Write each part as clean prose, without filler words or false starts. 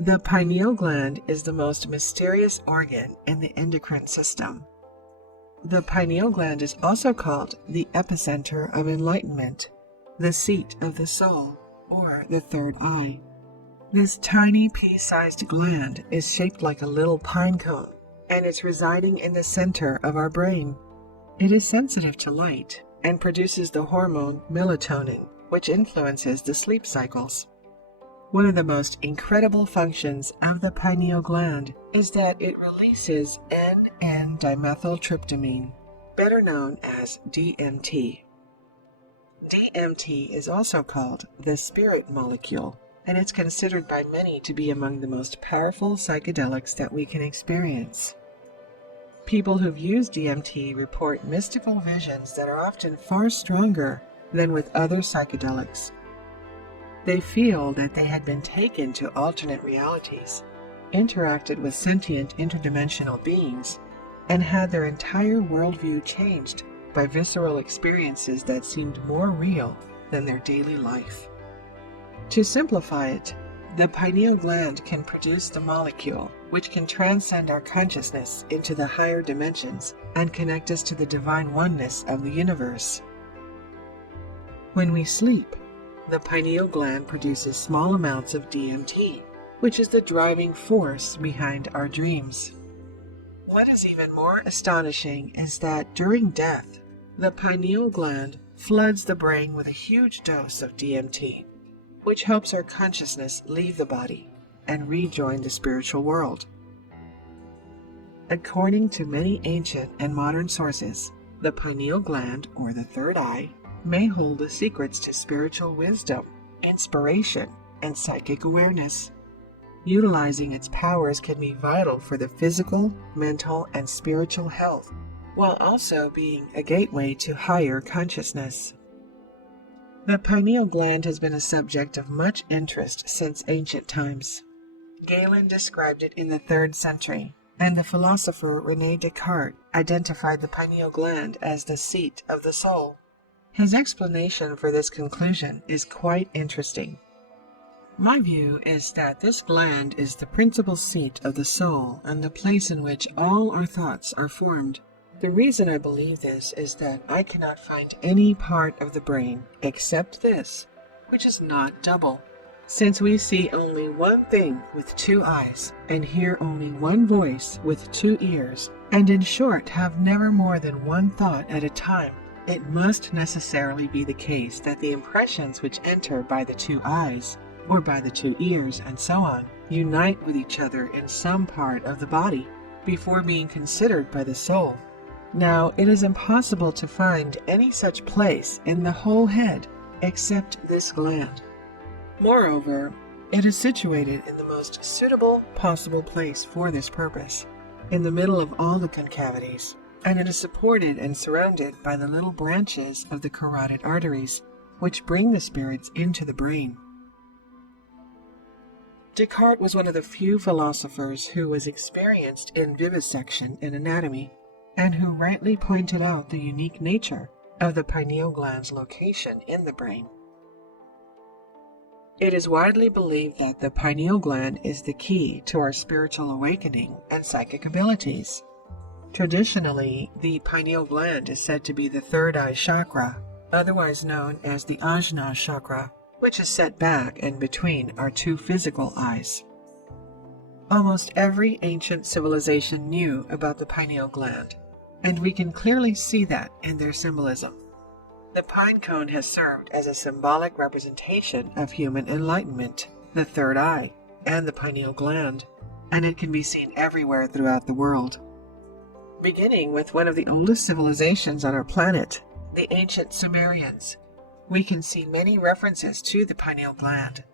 The pineal gland is the most mysterious organ in the endocrine system. The pineal gland is also called the epicenter of enlightenment, the seat of the soul, or the third eye. This tiny pea-sized gland is shaped like a little pine cone, and it's residing in the center of our brain. It is sensitive to light and produces the hormone melatonin, which influences the sleep cycles. One of the most incredible functions of the pineal gland is that it releases N,N-dimethyltryptamine, better known as DMT. DMT is also called the spirit molecule, and it's considered by many to be among the most powerful psychedelics that we can experience. People who've used DMT report mystical visions that are often far stronger than with other psychedelics. They feel that they had been taken to alternate realities, interacted with sentient interdimensional beings, and had their entire worldview changed by visceral experiences that seemed more real than their daily life. To simplify it, the pineal gland can produce the molecule which can transcend our consciousness into the higher dimensions and connect us to the divine oneness of the universe. When we sleep, the pineal gland produces small amounts of DMT, which is the driving force behind our dreams. What is even more astonishing is that during death, the pineal gland floods the brain with a huge dose of DMT, which helps our consciousness leave the body and rejoin the spiritual world. According to many ancient and modern sources, the pineal gland, or the third eye, may hold the secrets to spiritual wisdom, inspiration, and psychic awareness. Utilizing its powers can be vital for the physical, mental, and spiritual health, while also being a gateway to higher consciousness. The pineal gland has been a subject of much interest since ancient times. Galen described it in the 3rd century, and the philosopher René Descartes identified the pineal gland as the seat of the soul. His explanation for this conclusion is quite interesting. My view is that this gland is the principal seat of the soul and the place in which all our thoughts are formed. The reason I believe this is that I cannot find any part of the brain except this, which is not double. Since we see only one thing with 2 eyes and hear only one voice with 2 ears, and in short have never more than one thought at a time, it must necessarily be the case that the impressions which enter by the 2 eyes, or by the 2 ears, and so on, unite with each other in some part of the body before being considered by the soul. Now, it is impossible to find any such place in the whole head except this gland. Moreover, it is situated in the most suitable possible place for this purpose, in the middle of all the concavities, and it is supported and surrounded by the little branches of the carotid arteries, which bring the spirits into the brain. Descartes was one of the few philosophers who was experienced in vivisection and anatomy, and who rightly pointed out the unique nature of the pineal gland's location in the brain. It is widely believed that the pineal gland is the key to our spiritual awakening and psychic abilities. Traditionally, the pineal gland is said to be the third eye chakra, otherwise known as the Ajna chakra, which is set back and between our 2 physical eyes. Almost every ancient civilization knew about the pineal gland, and we can clearly see that in their symbolism. The pine cone has served as a symbolic representation of human enlightenment, the third eye, and the pineal gland, and it can be seen everywhere throughout the world. Beginning with one of the oldest civilizations on our planet, the ancient Sumerians, we can see many references to the pineal gland.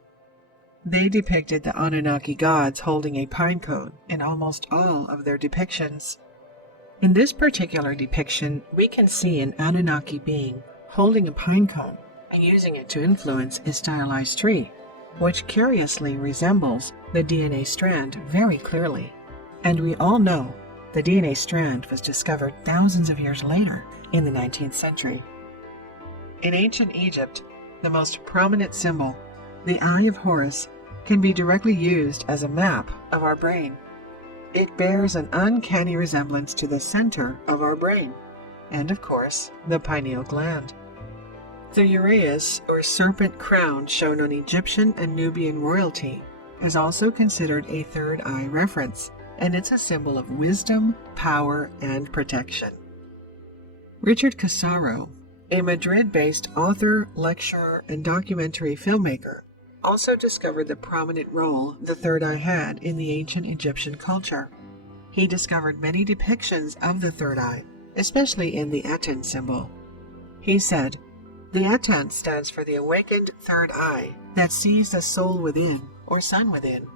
They depicted the Anunnaki gods holding a pine cone in almost all of their depictions. In this particular depiction, we can see an Anunnaki being holding a pine cone and using it to influence a stylized tree, which curiously resembles the DNA strand very clearly. And we all know the DNA strand was discovered thousands of years later in the 19th century. In ancient Egypt, the most prominent symbol, the Eye of Horus, can be directly used as a map of our brain. It bears an uncanny resemblance to the center of our brain, and of course, the pineal gland. The uraeus, or serpent crown shown on Egyptian and Nubian royalty, is also considered a third eye reference, and it's a symbol of wisdom, power, and protection. Richard Casaro, a Madrid-based author, lecturer, and documentary filmmaker, also discovered the prominent role the third eye had in the ancient Egyptian culture. He discovered many depictions of the third eye, especially in the Aten symbol. He said, "The Aten stands for the awakened third eye that sees the soul within, or sun within,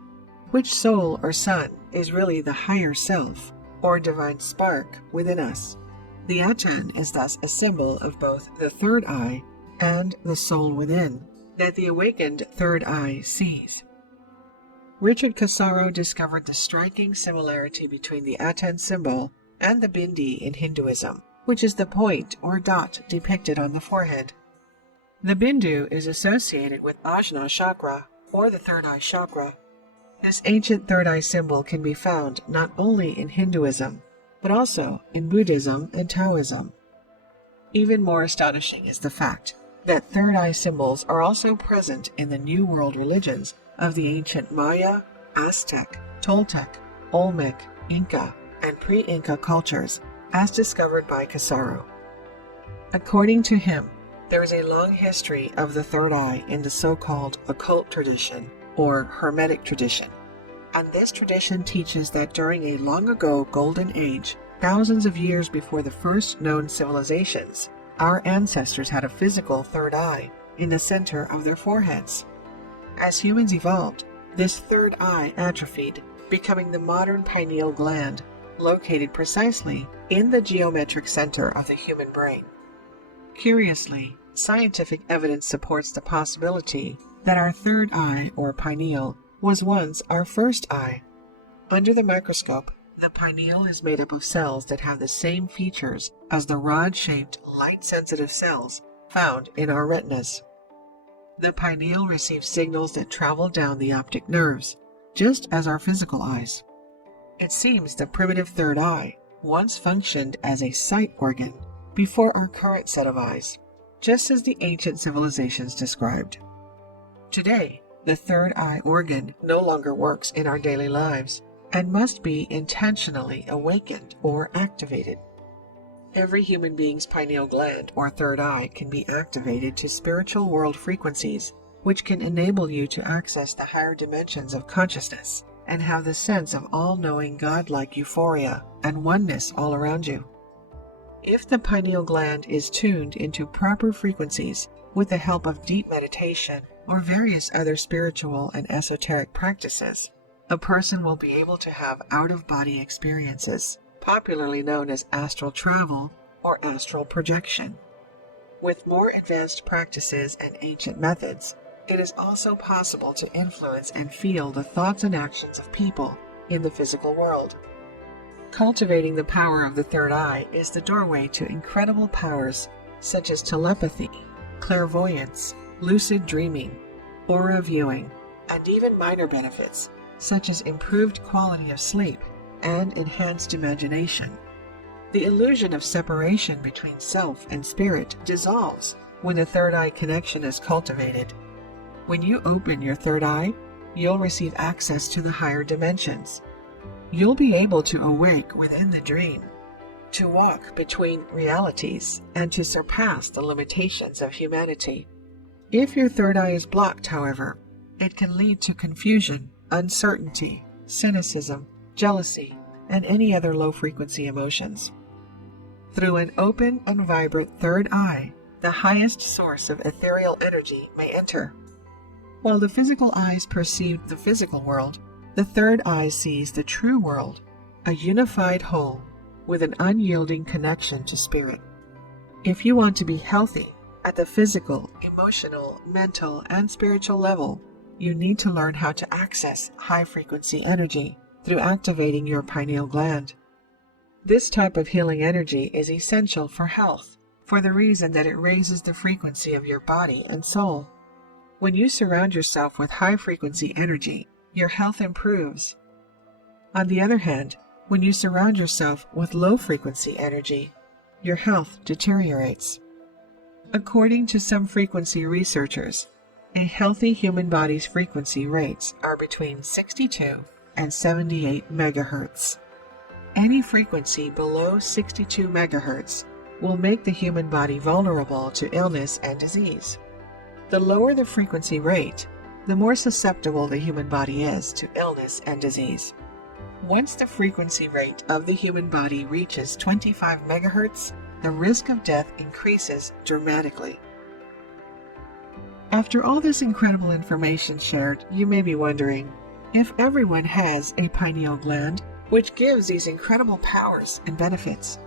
which soul or sun is really the higher self, or divine spark within us. The Aten is thus a symbol of both the third eye and the soul within, that the awakened third eye sees." Richard Casaro discovered the striking similarity between the Aten symbol and the bindi in Hinduism, which is the point or dot depicted on the forehead. The bindu is associated with Ajna chakra, or the third eye chakra. This ancient third eye symbol can be found not only in Hinduism, but also in Buddhism and Taoism. Even more astonishing is the fact that third eye symbols are also present in the New World religions of the ancient Maya, Aztec, Toltec, Olmec, Inca, and pre-Inca cultures, as discovered by Casaro. According to him, there is a long history of the third eye in the so-called occult tradition, or Hermetic tradition. And this tradition teaches that during a long ago golden age, thousands of years before the first known civilizations, our ancestors had a physical third eye in the center of their foreheads. As humans evolved, this third eye atrophied, becoming the modern pineal gland, located precisely in the geometric center of the human brain. Curiously, scientific evidence supports the possibility that our third eye, or pineal, was once our first eye. Under the microscope, the pineal is made up of cells that have the same features as the rod-shaped, light-sensitive cells found in our retinas. The pineal receives signals that travel down the optic nerves, just as our physical eyes. It seems the primitive third eye once functioned as a sight organ before our current set of eyes, just as the ancient civilizations described. Today, the third eye organ no longer works in our daily lives and must be intentionally awakened or activated. Every human being's pineal gland or third eye can be activated to spiritual world frequencies, which can enable you to access the higher dimensions of consciousness and have the sense of all-knowing godlike euphoria and oneness all around you. If the pineal gland is tuned into proper frequencies with the help of deep meditation or various other spiritual and esoteric practices, a person will be able to have out-of-body experiences, popularly known as astral travel or astral projection. With more advanced practices and ancient methods, it is also possible to influence and feel the thoughts and actions of people in the physical world. Cultivating the power of the third eye is the doorway to incredible powers such as telepathy, clairvoyance, lucid dreaming, aura viewing, and even minor benefits such as improved quality of sleep and enhanced imagination. The illusion of separation between self and spirit dissolves when a third eye connection is cultivated. When you open your third eye, you'll receive access to the higher dimensions. You'll be able to awake within the dream, to walk between realities, and to surpass the limitations of humanity. If your third eye is blocked, however, it can lead to confusion, uncertainty, cynicism, jealousy, and any other low-frequency emotions. Through an open and vibrant third eye, the highest source of ethereal energy may enter. While the physical eyes perceive the physical world, the third eye sees the true world, a unified whole with an unyielding connection to spirit. If you want to be healthy at the physical, emotional, mental, and spiritual level, you need to learn how to access high-frequency energy through activating your pineal gland. This type of healing energy is essential for health, for the reason that it raises the frequency of your body and soul. When you surround yourself with high-frequency energy, your health improves. On the other hand, when you surround yourself with low-frequency energy, your health deteriorates. According to some frequency researchers, a healthy human body's frequency rates are between 62 and 78 megahertz. Any frequency below 62 megahertz will make the human body vulnerable to illness and disease. The lower the frequency rate, the more susceptible the human body is to illness and disease. Once the frequency rate of the human body reaches 25 megahertz, the risk of death increases dramatically. After all this incredible information shared, you may be wondering, if everyone has a pineal gland, which gives these incredible powers and benefits,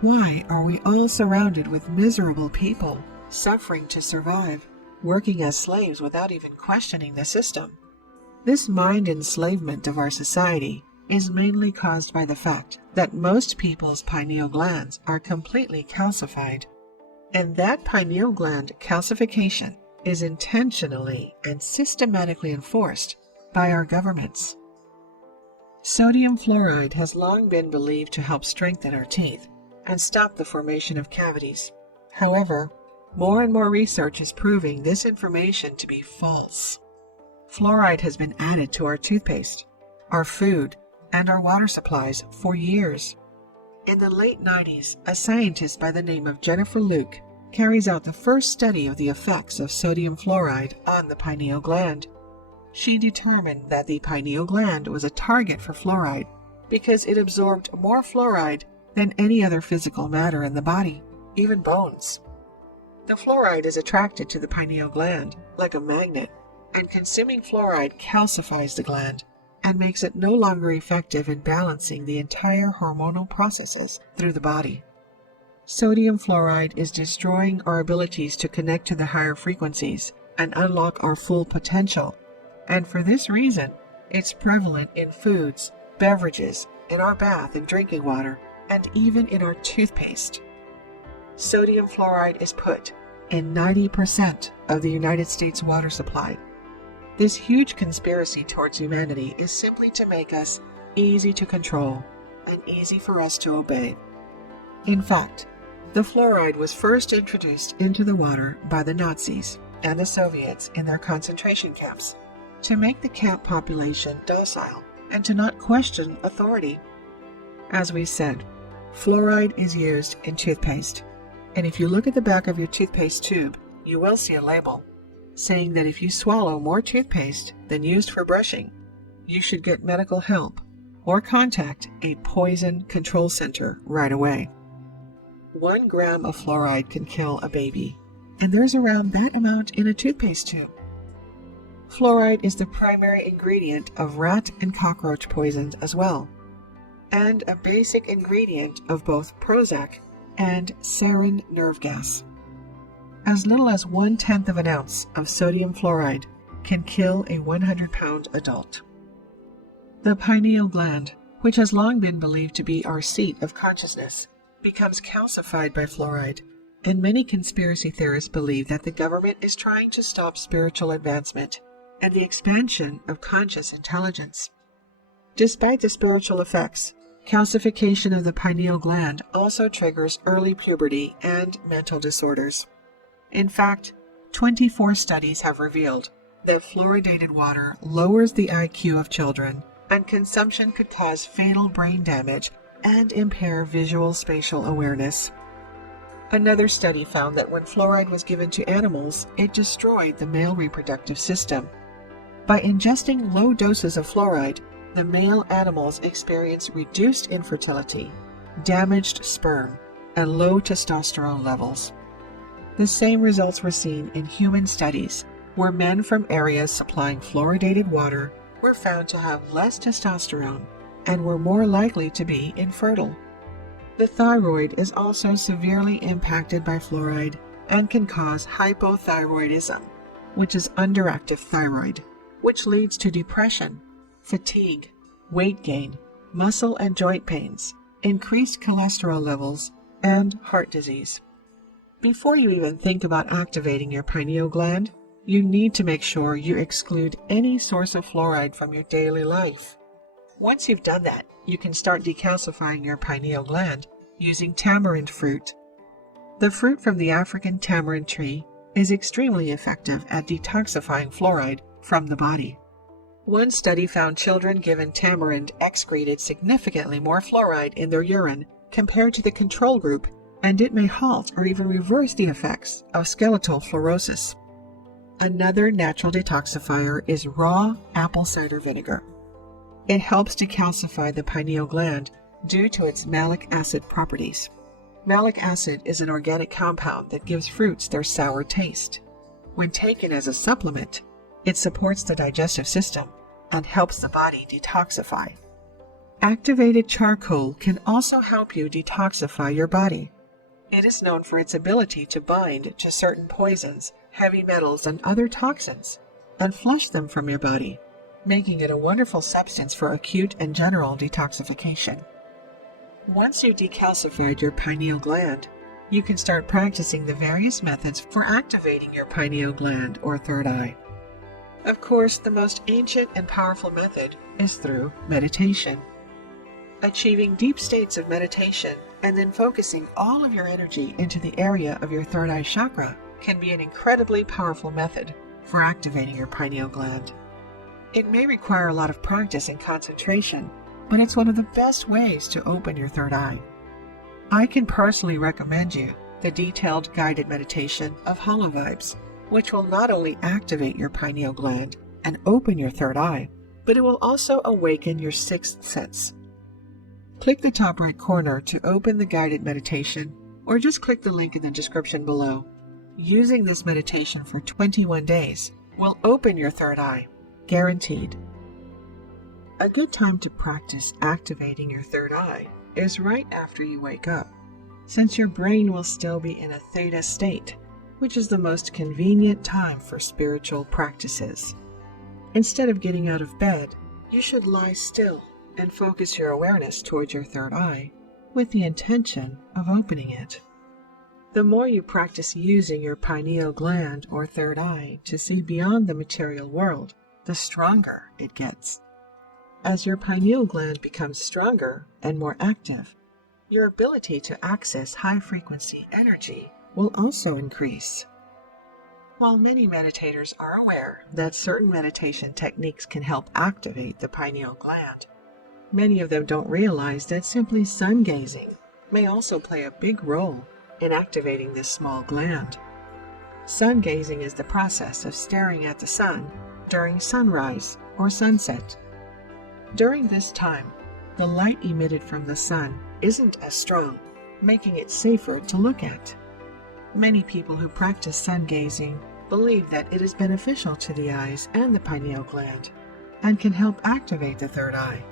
why are we all surrounded with miserable people, suffering to survive, working as slaves without even questioning the system? This mind enslavement of our society is mainly caused by the fact that most people's pineal glands are completely calcified, and that pineal gland calcification is intentionally and systematically enforced by our governments. Sodium fluoride has long been believed to help strengthen our teeth and stop the formation of cavities. However, more and more research is proving this information to be false. Fluoride has been added to our toothpaste, our food, and our water supplies for years. In the late 90s, a scientist by the name of Jennifer Luke carries out the first study of the effects of sodium fluoride on the pineal gland. She determined that the pineal gland was a target for fluoride because it absorbed more fluoride than any other physical matter in the body, even bones. The fluoride is attracted to the pineal gland like a magnet, and consuming fluoride calcifies the gland and makes it no longer effective in balancing the entire hormonal processes through the body. Sodium fluoride is destroying our abilities to connect to the higher frequencies and unlock our full potential, and for this reason, it's prevalent in foods, beverages, in our bath and drinking water, and even in our toothpaste. Sodium fluoride is put in 90% of the United States water supply. This huge conspiracy towards humanity is simply to make us easy to control and easy for us to obey. In fact, the fluoride was first introduced into the water by the Nazis and the Soviets in their concentration camps to make the camp population docile and to not question authority. As we said, fluoride is used in toothpaste, and if you look at the back of your toothpaste tube, you will see a label saying that if you swallow more toothpaste than used for brushing, you should get medical help or contact a poison control center right away. 1 gram of fluoride can kill a baby, and there's around that amount in a toothpaste tube. Fluoride is the primary ingredient of rat and cockroach poisons as well, and a basic ingredient of both Prozac and sarin nerve gas. As little as 1/10 of an ounce of sodium fluoride can kill a 100-pound adult. The pineal gland, which has long been believed to be our seat of consciousness, becomes calcified by fluoride, and many conspiracy theorists believe that the government is trying to stop spiritual advancement and the expansion of conscious intelligence. Despite the spiritual effects, calcification of the pineal gland also triggers early puberty and mental disorders. In fact, 24 studies have revealed that fluoridated water lowers the IQ of children, and consumption could cause fatal brain damage and impair visual spatial awareness. Another study found that when fluoride was given to animals, it destroyed the male reproductive system. By ingesting low doses of fluoride, the male animals experience reduced infertility, damaged sperm, and low testosterone levels. The same results were seen in human studies, where men from areas supplying fluoridated water were found to have less testosterone and were more likely to be infertile. The thyroid is also severely impacted by fluoride and can cause hypothyroidism, which is underactive thyroid, which leads to depression, fatigue, weight gain, muscle and joint pains, increased cholesterol levels, and heart disease. Before you even think about activating your pineal gland, you need to make sure you exclude any source of fluoride from your daily life. Once you've done that, you can start decalcifying your pineal gland using tamarind fruit. The fruit from the African tamarind tree is extremely effective at detoxifying fluoride from the body. One study found children given tamarind excreted significantly more fluoride in their urine compared to the control group, and it may halt or even reverse the effects of skeletal fluorosis. Another natural detoxifier is raw apple cider vinegar. It helps decalcify the pineal gland due to its malic acid properties. Malic acid is an organic compound that gives fruits their sour taste. When taken as a supplement, it supports the digestive system and helps the body detoxify. Activated charcoal can also help you detoxify your body. It is known for its ability to bind to certain poisons, heavy metals, and other toxins, and flush them from your body, making it a wonderful substance for acute and general detoxification. Once you've decalcified your pineal gland, you can start practicing the various methods for activating your pineal gland or third eye. Of course, the most ancient and powerful method is through meditation. Achieving deep states of meditation and then focusing all of your energy into the area of your third eye chakra can be an incredibly powerful method for activating your pineal gland. It may require a lot of practice and concentration, but it's one of the best ways to open your third eye. I can personally recommend you the detailed guided meditation of Hollow Vibes, which will not only activate your pineal gland and open your third eye, but it will also awaken your sixth sense. Click the top right corner to open the guided meditation, or just click the link in the description below. Using this meditation for 21 days will open your third eye, guaranteed. A good time to practice activating your third eye is right after you wake up, since your brain will still be in a theta state, which is the most convenient time for spiritual practices. Instead of getting out of bed, you should lie still and focus your awareness towards your third eye with the intention of opening it. The more you practice using your pineal gland or third eye to see beyond the material world, the stronger it gets. As your pineal gland becomes stronger and more active, your ability to access high-frequency energy will also increase. While many meditators are aware that certain meditation techniques can help activate the pineal gland, many of them don't realize that simply sun gazing may also play a big role in activating this small gland. Sun gazing is the process of staring at the sun during sunrise or sunset. During this time, the light emitted from the sun isn't as strong, making it safer to look at. Many people who practice sun gazing believe that it is beneficial to the eyes and the pineal gland and can help activate the third eye.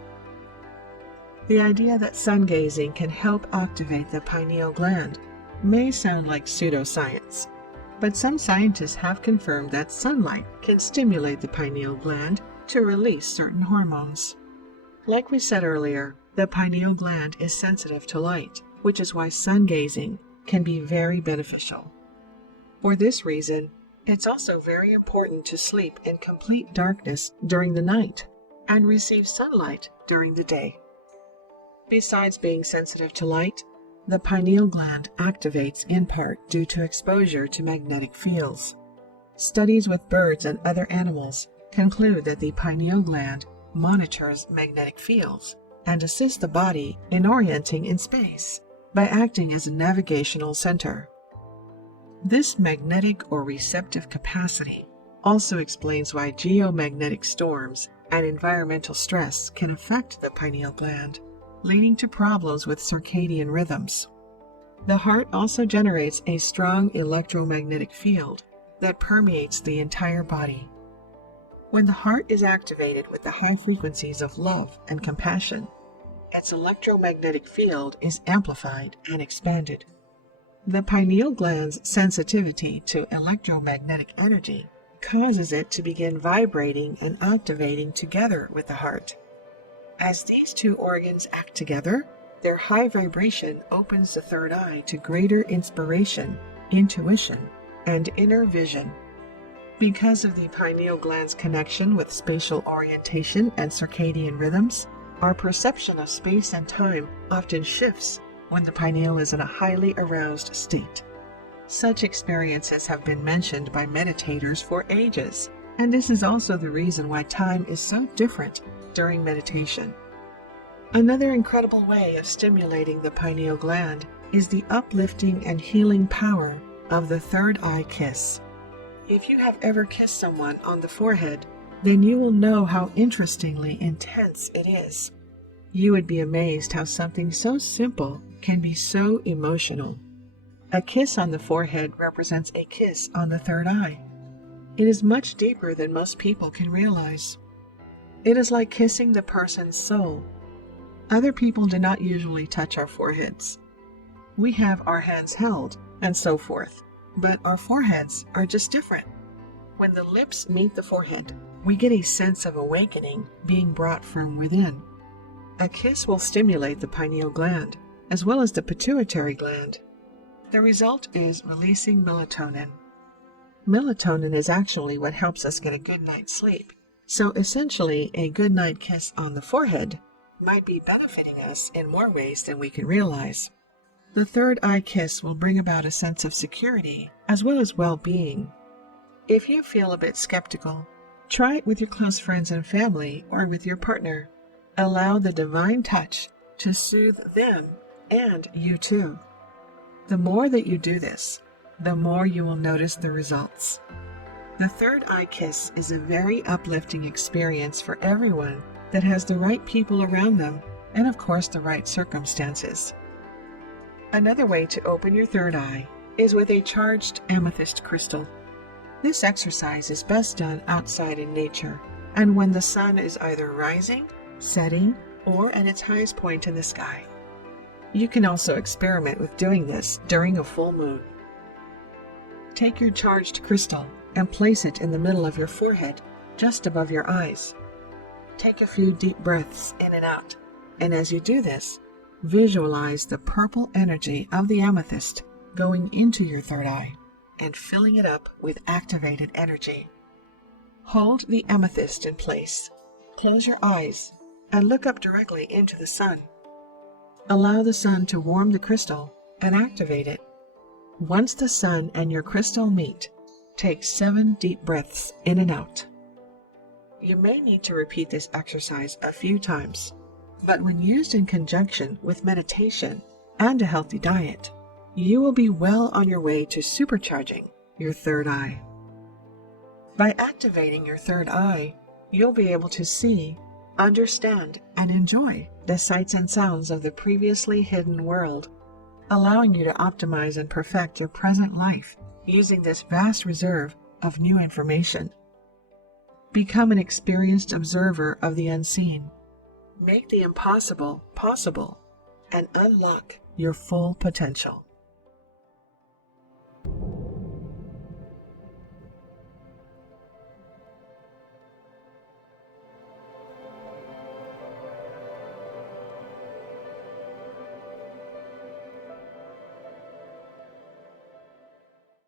The idea that sun gazing can help activate the pineal gland may sound like pseudoscience, but some scientists have confirmed that sunlight can stimulate the pineal gland to release certain hormones. Like we said earlier, the pineal gland is sensitive to light, which is why sun gazing can be very beneficial. For this reason, it's also very important to sleep in complete darkness during the night and receive sunlight during the day. Besides being sensitive to light, the pineal gland activates in part due to exposure to magnetic fields. Studies with birds and other animals conclude that the pineal gland monitors magnetic fields and assists the body in orienting in space by acting as a navigational center. This magnetic or receptive capacity also explains why geomagnetic storms and environmental stress can affect the pineal gland, leading to problems with circadian rhythms. The heart also generates a strong electromagnetic field that permeates the entire body. When the heart is activated with the high frequencies of love and compassion, its electromagnetic field is amplified and expanded. The pineal gland's sensitivity to electromagnetic energy causes it to begin vibrating and activating together with the heart. As these two organs act together, their high vibration opens the third eye to greater inspiration, intuition, and inner vision. Because of the pineal gland's connection with spatial orientation and circadian rhythms, our perception of space and time often shifts when the pineal is in a highly aroused state. Such experiences have been mentioned by meditators for ages, and this is also the reason why time is so different during meditation. Another incredible way of stimulating the pineal gland is the uplifting and healing power of the third eye kiss. If you have ever kissed someone on the forehead, then you will know how interestingly intense it is. You would be amazed how something so simple can be so emotional. A kiss on the forehead represents a kiss on the third eye. It is much deeper than most people can realize. It is like kissing the person's soul. Other people do not usually touch our foreheads. We have our hands held and so forth, but our foreheads are just different. When the lips meet the forehead, we get a sense of awakening being brought from within. A kiss will stimulate the pineal gland, as well as the pituitary gland. The result is releasing melatonin. Melatonin is actually what helps us get a good night's sleep. So essentially, a good night kiss on the forehead might be benefiting us in more ways than we can realize. The third eye kiss will bring about a sense of security as well as well-being. If you feel a bit skeptical, try it with your close friends and family or with your partner. Allow the divine touch to soothe them and you too. The more that you do this, the more you will notice the results. The third eye kiss is a very uplifting experience for everyone that has the right people around them and of course the right circumstances. Another way to open your third eye is with a charged amethyst crystal. This exercise is best done outside in nature and when the sun is either rising, setting, or at its highest point in the sky. You can also experiment with doing this during a full moon. Take your charged crystal and place it in the middle of your forehead, just above your eyes. Take a few deep breaths in and out, and as you do this, visualize the purple energy of the amethyst going into your third eye and filling it up with activated energy. Hold the amethyst in place, close your eyes, and look up directly into the sun. Allow the sun to warm the crystal and activate it. Once the sun and your crystal meet, take 7 deep breaths in and out. You may need to repeat this exercise a few times, but when used in conjunction with meditation and a healthy diet, you will be well on your way to supercharging your third eye. By activating your third eye, you'll be able to see, understand, and enjoy the sights and sounds of the previously hidden world, allowing you to optimize and perfect your present life using this vast reserve of new information. Become an experienced observer of the unseen. Make the impossible possible and unlock your full potential.